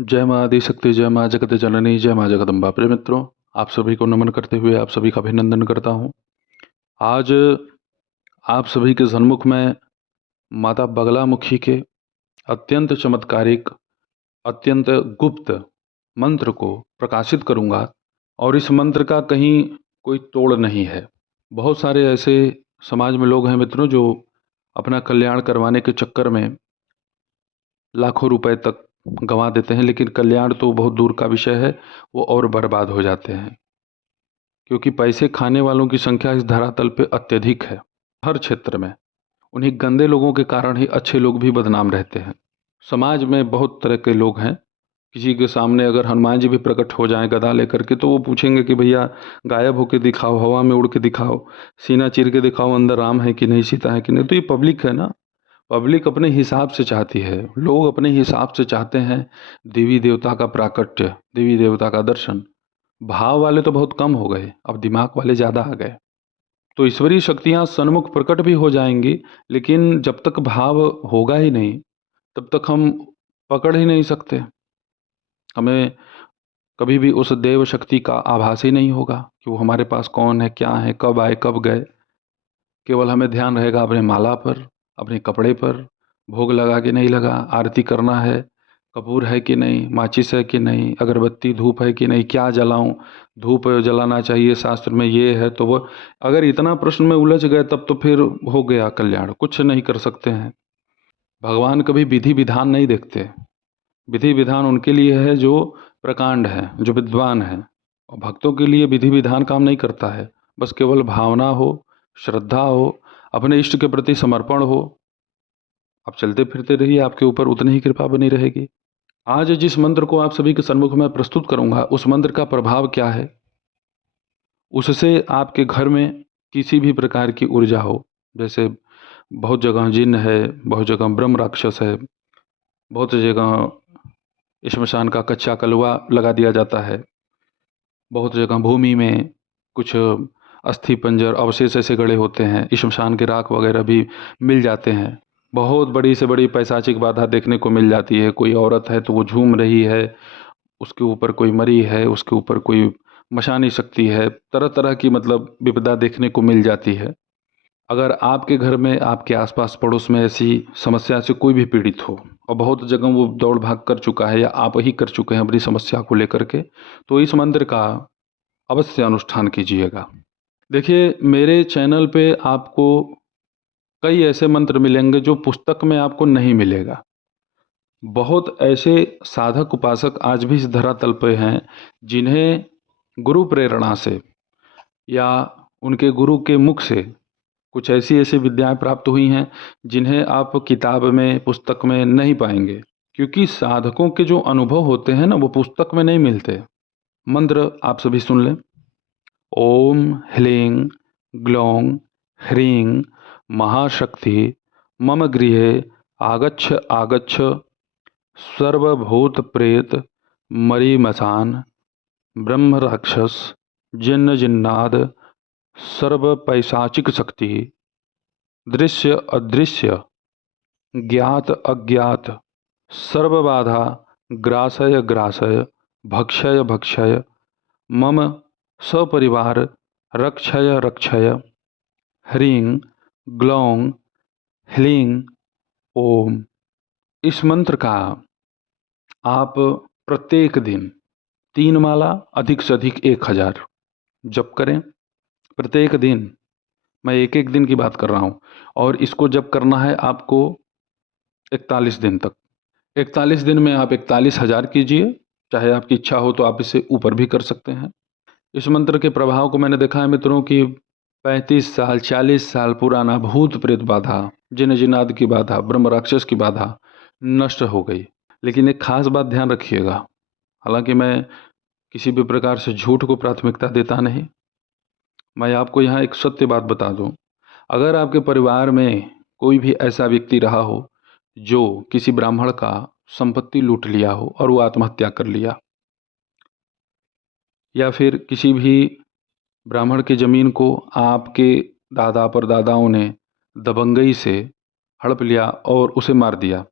जय माँ आदिशक्ति, जय माँ जगत जननी, जय माँ जगदम्बा। प्रिय मित्रों, आप सभी को नमन करते हुए आप सभी का अभिनंदन करता हूँ। आज आप सभी के सन्मुख में माता बगलामुखी के अत्यंत चमत्कारिक, अत्यंत गुप्त मंत्र को प्रकाशित करूँगा और इस मंत्र का कहीं कोई तोड़ नहीं है। बहुत सारे ऐसे समाज में लोग हैं मित्रों जो अपना कल्याण करवाने के चक्कर में लाखों रुपए तक गंवा देते हैं, लेकिन कल्याण तो बहुत दूर का विषय है, वो और बर्बाद हो जाते हैं। क्योंकि पैसे खाने वालों की संख्या इस धरातल पे अत्यधिक है, हर क्षेत्र में। उन्हीं गंदे लोगों के कारण ही अच्छे लोग भी बदनाम रहते हैं। समाज में बहुत तरह के लोग हैं। किसी के सामने अगर हनुमान जी भी प्रकट हो जाएं गदा लेकर के, तो वो पूछेंगे कि भैया गायब होके दिखाओ, हवा में उड़ के दिखाओ, सीना चीर के दिखाओ, अंदर राम है कि नहीं, सीता है कि नहीं। तो ये पब्लिक है ना, पब्लिक अपने हिसाब से चाहती है, लोग अपने हिसाब से चाहते हैं देवी देवता का प्राकट्य, देवी देवता का दर्शन। भाव वाले तो बहुत कम हो गए, अब दिमाग वाले ज़्यादा आ गए। तो ईश्वरीय शक्तियाँ सन्मुख प्रकट भी हो जाएंगी, लेकिन जब तक भाव होगा ही नहीं, तब तक हम पकड़ ही नहीं सकते। हमें कभी भी उस देव शक्ति का आभास ही नहीं होगा कि वो हमारे पास कौन है, क्या है, कब आए कब गए। केवल हमें ध्यान रहेगा अपने माला पर, अपने कपड़े पर, भोग लगा कि नहीं लगा, आरती करना है, कपूर है कि नहीं, माचिस है कि नहीं, अगरबत्ती धूप है कि नहीं, क्या जलाऊं, धूप जलाना चाहिए शास्त्र में ये है तो वो। अगर इतना प्रश्न में उलझ गए तब तो फिर हो गया कल्याण, कुछ नहीं कर सकते हैं। भगवान कभी विधि विधान नहीं देखते। विधि विधान उनके लिए है जो प्रकांड है, जो विद्वान है। और भक्तों के लिए विधि विधान काम नहीं करता है। बस केवल भावना हो, श्रद्धा हो, अपने इष्ट के प्रति समर्पण हो, आप चलते फिरते रहिए, आपके ऊपर उतनी ही कृपा बनी रहेगी। आज जिस मंत्र को आप सभी के सन्मुख में प्रस्तुत करूंगा, उस मंत्र का प्रभाव क्या है, उससे आपके घर में किसी भी प्रकार की ऊर्जा हो, जैसे बहुत जगह जिन्न है, बहुत जगह ब्रह्म राक्षस है, बहुत जगह श्मशान का कच्चा कलवा लगा दिया जाता है, बहुत जगह भूमि में कुछ अस्थि पंजर अवशेष ऐसे गड़े होते हैं, श्मशान के राख वगैरह भी मिल जाते हैं। बहुत बड़ी से बड़ी पैशाचिक बाधा देखने को मिल जाती है। कोई औरत है तो वो झूम रही है, उसके ऊपर कोई मरी है, उसके ऊपर कोई मशानी शक्ति है, तरह तरह की मतलब विपदा देखने को मिल जाती है। अगर आपके घर में, आपके आसपास पड़ोस में ऐसी समस्या से कोई भी पीड़ित हो और बहुत जगह वो दौड़ भाग कर चुका है या आप ही कर चुके हैं अपनी समस्या को लेकर के, तो इस मंत्र का अवश्य अनुष्ठान कीजिएगा। देखिए, मेरे चैनल पे आपको कई ऐसे मंत्र मिलेंगे जो पुस्तक में आपको नहीं मिलेगा। बहुत ऐसे साधक उपासक आज भी इस धरातल पे हैं जिन्हें गुरु प्रेरणा से या उनके गुरु के मुख से कुछ ऐसी ऐसी विद्याएं प्राप्त हुई हैं जिन्हें आप किताब में, पुस्तक में नहीं पाएंगे। क्योंकि साधकों के जो अनुभव होते हैं ना, वो पुस्तक में नहीं मिलते। मंत्र आप सभी सुन लें। ओम ह्लीं ग्लौं ह्रीं महाशक्ति मम गृहे आगच्छ आगच्छ सर्वभूत प्रेत मरीमसान ब्रह्म राक्षस जिन्न जिन्नाद सर्व पैशाचिक शक्ति दृश्य अदृश्य ज्ञात अज्ञात सर्वबाधा ग्रासय ग्रासय भक्षय भक्षय मम सपरिवार रक्षय रक्षय ह्रीं ग्लौं ह्लीं ओम। इस मंत्र का आप प्रत्येक दिन 3 माला, अधिक से अधिक 1000 जप करें प्रत्येक दिन। मैं एक एक दिन की बात कर रहा हूँ। और इसको जप करना है आपको 41 दिन तक। 41 दिन में आप 41,000 कीजिए। चाहे आपकी इच्छा हो तो आप इसे ऊपर भी कर सकते हैं। इस मंत्र के प्रभाव को मैंने देखा है मित्रों कि 35 साल 40 साल पुराना भूत प्रेत बाधा, जिन्न जिन्नाद की बाधा, ब्रह्म राक्षस की बाधा नष्ट हो गई। लेकिन एक खास बात ध्यान रखिएगा, हालांकि मैं किसी भी प्रकार से झूठ को प्राथमिकता देता नहीं, मैं आपको यहाँ एक सत्य बात बता दूं। अगर आपके परिवार में कोई भी ऐसा व्यक्ति रहा हो जो किसी ब्राह्मण का संपत्ति लूट लिया हो और वो आत्महत्या कर लिया, या फिर किसी भी ब्राह्मण की ज़मीन को आपके दादा परदादाओं ने दबंगई से हड़प लिया और उसे मार दिया,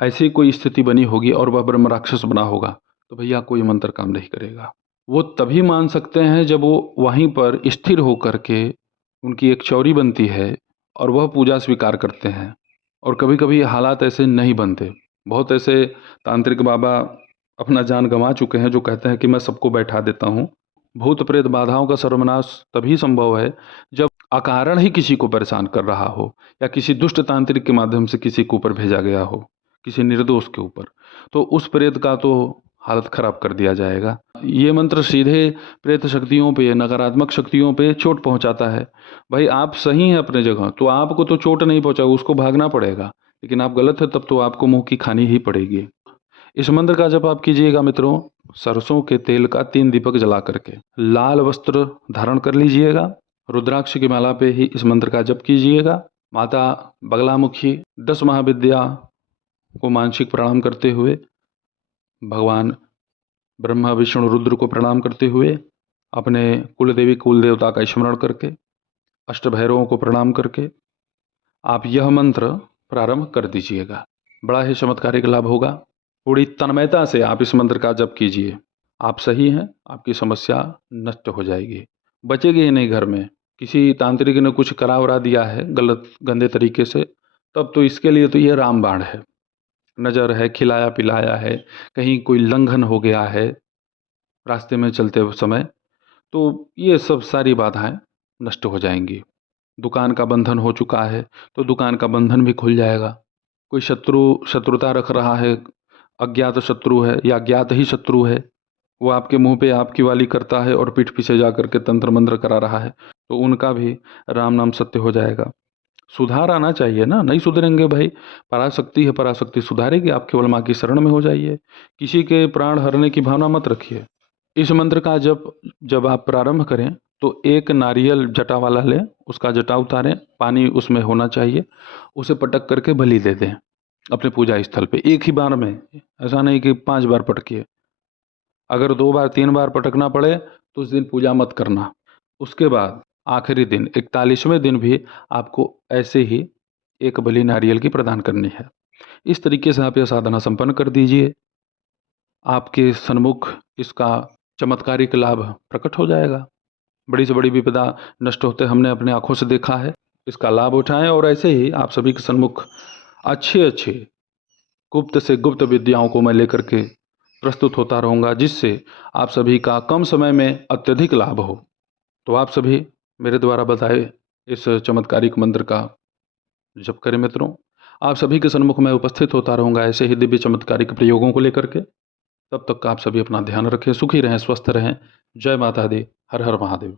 ऐसी कोई स्थिति बनी होगी और वह ब्रह्म राक्षस बना होगा, तो भैया कोई मंत्र काम नहीं करेगा। वो तभी मान सकते हैं जब वो वहीं पर स्थिर होकर के उनकी एक चौरी बनती है और वह पूजा स्वीकार करते हैं। और कभी कभी हालात ऐसे नहीं बनते। बहुत ऐसे तांत्रिक बाबा अपना जान गंवा चुके हैं जो कहते हैं कि मैं सबको बैठा देता हूँ। भूत प्रेत बाधाओं का सर्वनाश तभी संभव है जब अकारण ही किसी को परेशान कर रहा हो या किसी दुष्ट तांत्रिक के माध्यम से किसी के ऊपर भेजा गया हो, किसी निर्दोष के ऊपर, तो उस प्रेत का तो हालत खराब कर दिया जाएगा। ये मंत्र सीधे प्रेत शक्तियों पे, नकारात्मक शक्तियों पे चोट पहुंचाता है। भाई आप सही हैं अपने जगह, तो आपको तो चोट नहीं पहुंचाओ, उसको भागना पड़ेगा। लेकिन आप गलत है तब तो आपको मुंह की खानी ही पड़ेगी। इस मंत्र का जप आप कीजिएगा मित्रों, सरसों के तेल का 3 दीपक जला करके। लाल वस्त्र धारण कर लीजिएगा। रुद्राक्ष की माला पे ही इस मंत्र का जप कीजिएगा। माता बगलामुखी 10 महाविद्या को मानसिक प्रणाम करते हुए, भगवान ब्रह्मा विष्णु रुद्र को प्रणाम करते हुए, अपने कुल देवी कुल देवता का स्मरण करके, अष्टभैरवों को प्रणाम करके आप यह मंत्र प्रारंभ कर दीजिएगा। बड़ा ही चमत्कारिक लाभ होगा। पूरी तन्मयता से आप इस मंत्र का जप कीजिए। आप सही हैं, आपकी समस्या नष्ट हो जाएगी, बचेगी ही नहीं घर में। किसी तांत्रिक ने कुछ करा उरा दिया है गलत गंदे तरीके से, तब तो इसके लिए तो ये रामबाण है। नज़र है, खिलाया पिलाया है, कहीं कोई लंघन हो गया है रास्ते में चलते समय, तो ये सब सारी बाधाएं नष्ट हो जाएंगी। दुकान का बंधन हो चुका है तो दुकान का बंधन भी खुल जाएगा। कोई शत्रुता रख रहा है, अज्ञात शत्रु है या ज्ञात ही शत्रु है, वो आपके मुंह पे आपकी वाली करता है और पीठ पीछे जा करके तंत्र मंत्र करा रहा है, तो उनका भी राम नाम सत्य हो जाएगा। सुधार आना चाहिए ना, नहीं सुधरेंगे भाई। पराशक्ति है, पराशक्ति सुधारेगी। आप केवल माँ की शरण में हो जाइए, किसी के प्राण हरने की भावना मत रखिए। इस मंत्र का जब आप प्रारंभ करें तो एक नारियल जटा वाला लें, उसका जटा उतारें, पानी उसमें होना चाहिए, उसे पटक करके बलि दे दें अपने पूजा स्थल पे एक ही बार में। ऐसा नहीं कि 5 बार पटकिए। अगर 2 बार 3 बार पटकना पड़े तो उस दिन पूजा मत करना। उसके बाद आखिरी दिन 41वें दिन भी आपको ऐसे ही एक बलि नारियल की प्रदान करनी है। इस तरीके से आप यह साधना संपन्न कर दीजिए। आपके सन्मुख इसका चमत्कारिक लाभ प्रकट हो जाएगा। बड़ी से बड़ी विपदा नष्ट होते हमने अपने आंखों से देखा है। इसका लाभ उठाएं और ऐसे ही आप सभी के सन्मुख अच्छे अच्छे गुप्त से गुप्त विद्याओं को मैं लेकर के प्रस्तुत होता रहूँगा, जिससे आप सभी का कम समय में अत्यधिक लाभ हो। तो आप सभी मेरे द्वारा बताए इस चमत्कारिक मंत्र का जप करें मित्रों। आप सभी के सन्मुख में उपस्थित होता रहूँगा ऐसे ही दिव्य चमत्कारिक प्रयोगों को लेकर के। तब तक आप सभी अपना ध्यान रखें, सुखी रहें, स्वस्थ रहें। जय माता दी, हर हर महादेव।